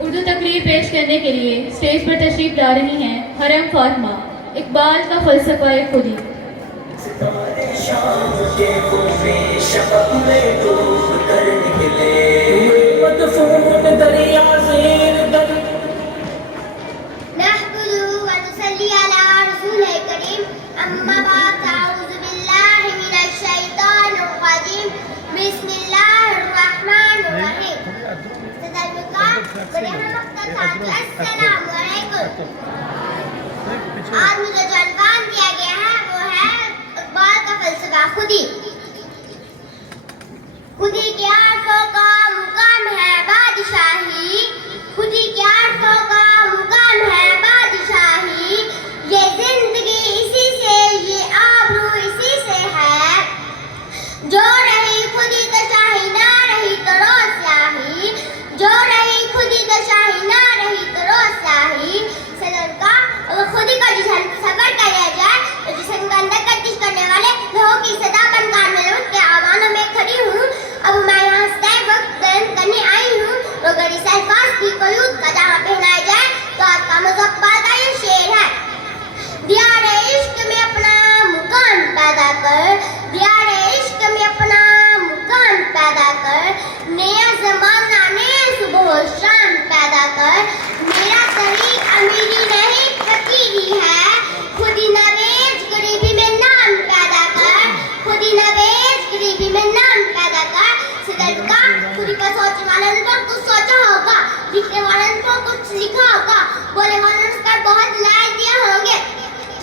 اردو تقریر پیش کرنے کے لیے اسٹیج پر تشریف لا رہی ہیں حرم فاطمہ، اقبال کا فلسفہ خودی۔ ستارے شام کے میں شفق میں ڈوب کر نکلے، مدفون دریا زیر در نحمده ونصلي على رسول الكريم أما بعد أعوذ بالله من الشيطان الرجيم بسم الله الرحمن الرحيم صدر مقام برہم مختصر السلام علیکم۔ آج مجھے جو عنوان دیا گیا ہے وہ ہے اقبال کا فلسفہ خودی۔ خودی کے عارفوں کا مقام ہے بادشاہی، خودی کے عارفوں کا مقام ہے بادشاہی، یہ زندگی اسی سے یہ آبرو اسی سے ہے، جو رہی خودی تو شاہی نہ رہی تو روز سیاہی، جو رہی خودی تو شاہی نہ رہی تو روز سیاہی۔ صدر کا خودی کا جسم سفر کیا جائے تو جسم کے اندر گردش کرنے والے لوگوں کی صدا بنکار میں ان کے آوانوں میں کھڑی ہوں، اب میں یہاں سے وقت گرم کرنے آئی ہوں، تو اگر اس الفاظ کی قیود کا جہاں پہنایا جائے تو آج کا مذکر کا یہ شعر ہے۔ دیار عشق میں اپنا مکان پیدا کر، دیار عشق میں اپنا مکان پیدا کر، نیا زمانہ نئے صبح و شام پیدا کر، میرا طریق امیری نہیں فقیری ہے، خودی نویج غریبی میں نام پیدا کر، خودی نویج غریبی میں نام پیدا کر۔ صدر کا خودی کا سوچنے والوں نے بہت کچھ سوچا ہوگا، لکھنے والوں نے بہت کچھ لکھا ہوگا، بولنے والوں نے اس پر بہت لائق دیا ہوں گے،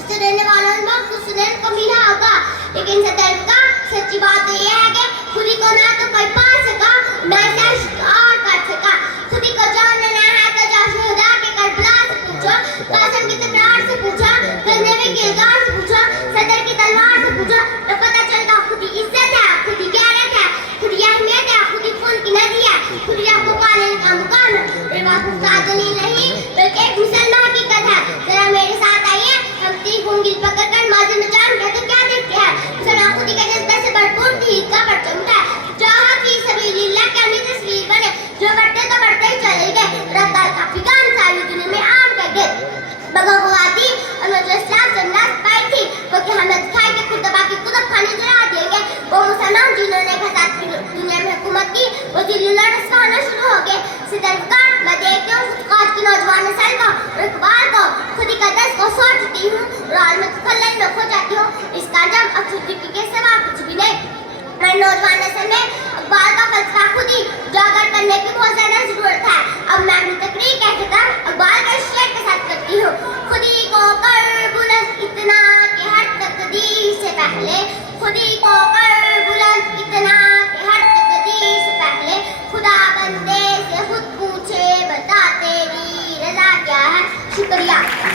سننے والوں نے بہت کچھ سننے کو ملا ہوگا، لیکن صدر کا سچی بات یہ ہے کہ خودی کو نہ تو کوئی پا سکا نہ اسے عشق اور کر سکا۔ خودی کو جاننا ہے تو جا شہدا کے کربلا سے پوچھو، قاسم کی تکرار سے پوچھا، غزنوی کے کردار سے پوچھا، صدر کی تلوار سے پوچھا، تو پتہ چلتا خودی عزت ہے، خودی غیرت ہے، خودی اہمیت ہے، خودی خون کی ندی ہے، خودی آپ کو پالنے کا مقام ہے۔ میرے پاس مختار دلیل نہیں بلکہ ایک مسلمہ حقیقت ہے۔ ذرا میرے ساتھ آئیے، ہم تیغ انگل پکڑ کر ماضی میں جان گئے تو کیا دیکھتے ہیں؟ مسلمان خودی کے جذبے سے بھرپور تحریک کا پرچم اٹھائے، جہاں فی سبیل اللہ کی اپنی تصویر بنے، جو بڑھتے تو بڑھتے ہی چلے گئے، رفتار کا فقان ساری دنیا میں عام کر گئے۔ بغا خواتین انہوں جو اسلام سے ناز پائی تھی وہ کہ ہمیں دکھائی کہ خود دبا کی کتب خانے جلا دیں گے، وہ مسلمان جنہوں نے فساد کی دنیا میں حکومت کی وہ ذلیل و رسوا ہونا شروع ہو گئے۔ صدر کا میں دیکھتی ہوں آج کی نوجوان نسل کو اور اقبال کو، خودی کا درس کو سوچتی ہوں اور آج میں تخلل میں کھو جاتی ہوں، اس کا جب افسردگی کے سوا کچھ بھی نہیں۔ میں نوجوان نسل میں